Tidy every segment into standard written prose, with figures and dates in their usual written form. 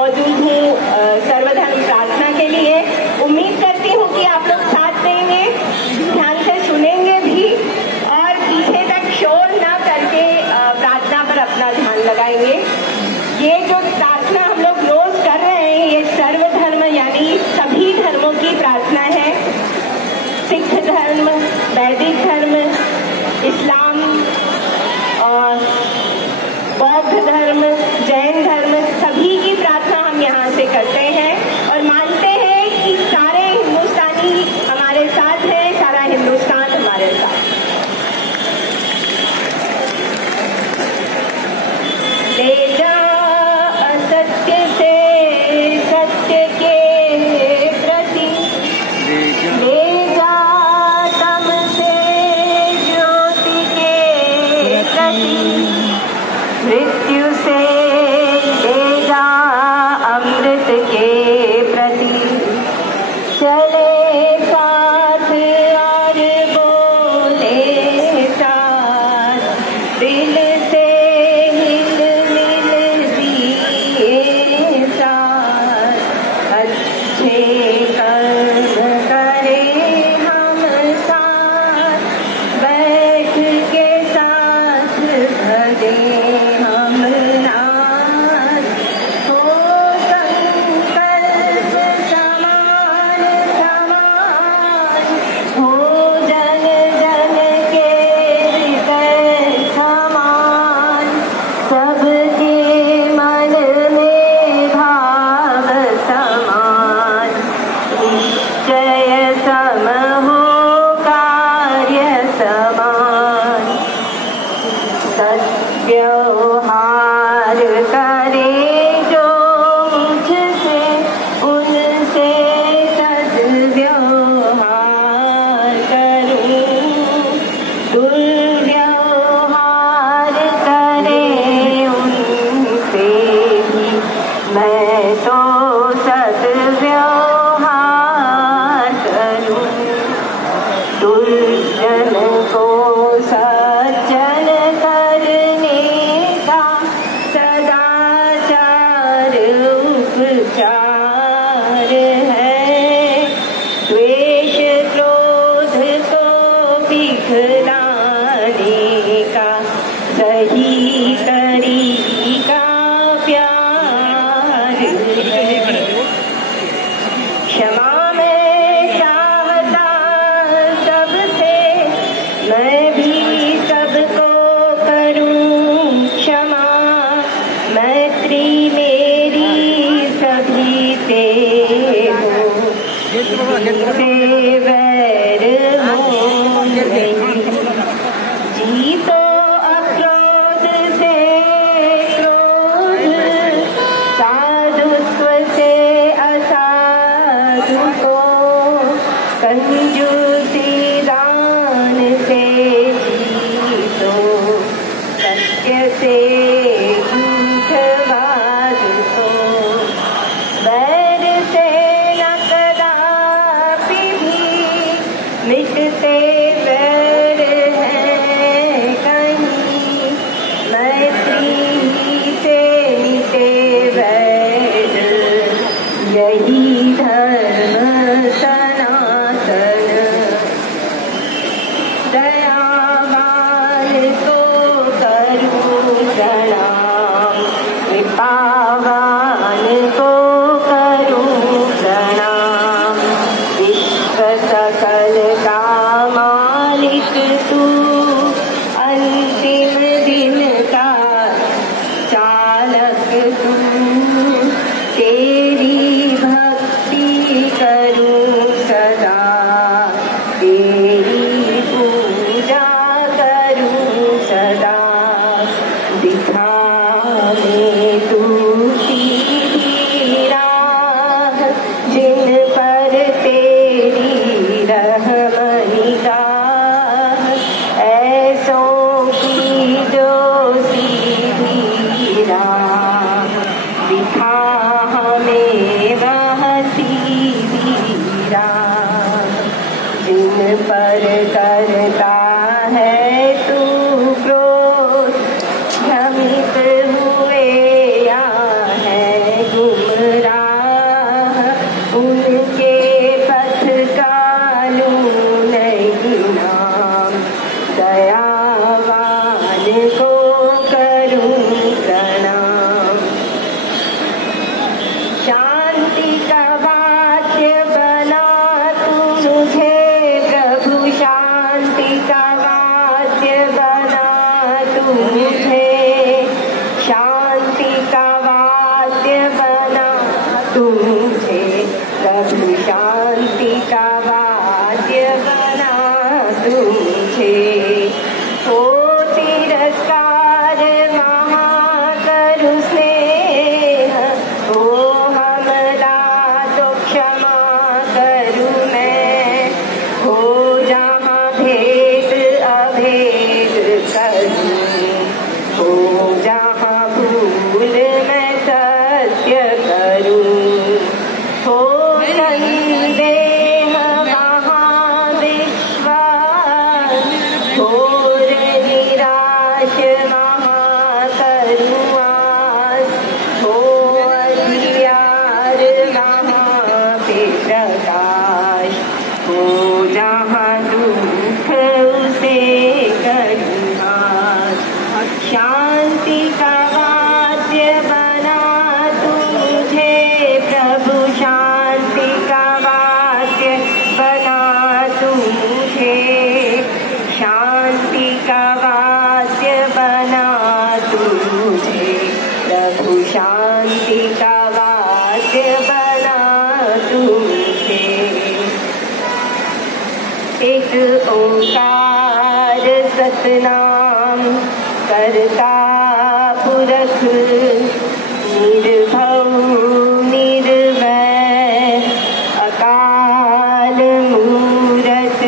मौजूद हूँ सर्वधर्म प्रार्थना के लिए। उम्मीद करती हूँ कि आप लोग साथ देंगे, ध्यान से सुनेंगे भी और पीछे तक शोर न करके प्रार्थना पर अपना ध्यान लगाएंगे। ये जो प्रार्थना हम लोग रोज कर रहे हैं, ये सर्वधर्म यानी सभी धर्मों की प्रार्थना है। सिख धर्म, वैदिक धर्म, इस्लाम और बौद्ध धर्म, जैन धर्म, सभी की प्रार्थना हम यहाँ से करते हैं और मानते हैं कि सारे हिंदुस्तानी हमारे साथ हैं, सारा हिंदुस्तान हमारे साथ। ले जा असत्य से सत्य के प्रति, ले जा तम से ज्योति के प्रति, मृत्यु से ले जा अमृत के प्रति। चले साथ और बोले साथ, दिल से हिल मिल दिए साथ। अच्छे कर्म करे हम साथ, बैठ के साथ भजे हम नाथ। हो संकल्प समान समान, हो जन जन के हृदय समान। सबके मन में भाव समान, निश्चय सम हो कार्य समान। सद्व्यवहार करे जो मुझसे, उनसे सद्व्यवहार करूं। दुर्व्यवहार करे उनसे भी, मैं तो सद्व्यवहार करूं। दुर्जन को सज्जन करने का सदाचार उपचार है। द्वेष क्रोध को पिघलाने का सही तरीका प्यार है। क्षमा मैं चाहता सबसे, मैं भी सबको करूं क्षमा। मैत्री मेरी सभी से हो, जिनसे वैर हो नहीं। जीतो अक्रोध से क्रोध, साधुत्व से असाधु को। कंजूसी दान से जीतो, सत्य से झूठवाद को। वैर से न कदापि भी मिटते वैर हैं कहीं। मैत्री से मिटे वैर, यही धर्म सनातन। दयावान को करूं प्रणाम, कृपावान को करूं प्रणाम। विश्व सकल का मालिक तू, अंतिम दिन का चालक तू। तेरी भक्ति करूं सदा, तेरी पूजा करूं सदा। दिखा में तू सीधी राह, जिन पर तेरी रहम निगाह। ऐसों की जो सीधी राह, दिखा हमें बना तुझे, प्रभु शांति का वाद्य बना तुझे। हो तिरस्कार महाकरु स्नेह, हो हमला तो क्षमा करूं मैं। हो जहाँ भेद अभेद करूं, हो जहाँ भूल मैं सत्य करूं। हो संदेह वहाँ विश्वास, घोर निराश वहाँ करूं आस। हो अंधियार वहाँ पे प्रकाश, हो जहाँ दुख उसे करूं हास। शांति का वाद्य बना तुझे, प्रभु शांति का वाद्य बना तुझे। शांति का वाद्य बना तुझे, प्रभु शांति का वाद्य बना तुझे। एक ओंकार सतनाम करता पुरख, निर्भव निर्भय अकाल मूरत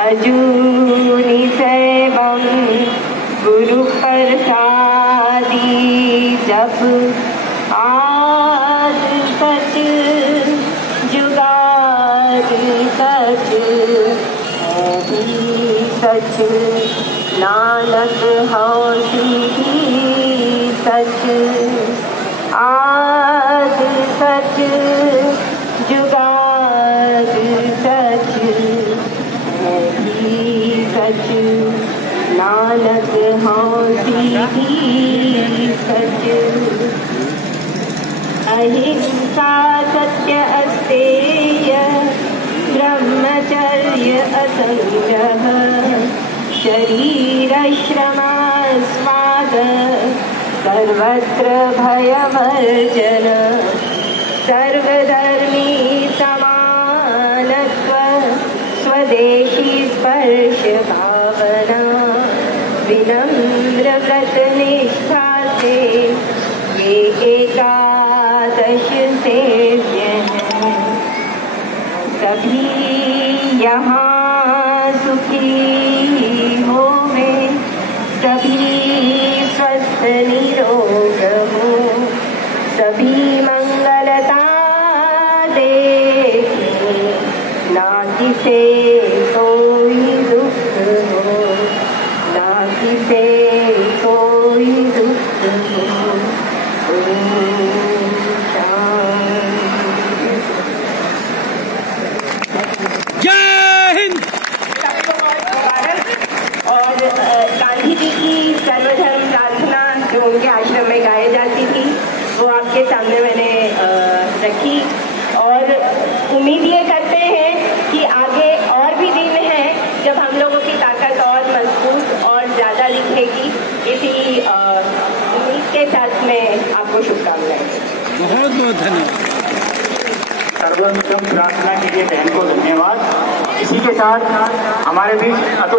अजूनि सैवं। गुरु प्रसादी जप आद सच, जुगाद सच सच। नानक हौ सीधी सच, आद सच जुगाद सच सच। नानक हौ सीधी सच। अहिंसा सत्य अस्तेय, ब्रह्मचर्य असंग्रह। शरीरश्रमास्वाद, सर्वत्र भयवर्जन। सर्वधर्मी समानत्व, स्वदेशी स्पर्श भावना। विनम्र व्रत निष्ठा से ये एकादश सेव्य हैं। सभी यहाँ सुखी होवे, सभी स्वस्थ निरोग हो। सभी मंगलता देखें, ना किसे कोई दुख हो, ना किसे कोई दुख हो। जय हिंद। और गांधी जी की सर्वधर्म प्रार्थना जो उनके आश्रम में गाई जाती थी, वो आपके सामने मैंने रखी। और उम्मीद ये करते हैं कि आगे और भी दिन हैं जब हम लोगों की ताकत और मजबूत और ज़्यादा दिखेगी। इसी उम्मीद के साथ में आपको शुभकामनाएं। बहुत बहुत धन्यवाद। सर्वोत्तम प्रार्थना के लिए बहन को धन्यवाद। इसी के साथ हमारे बीच अतुल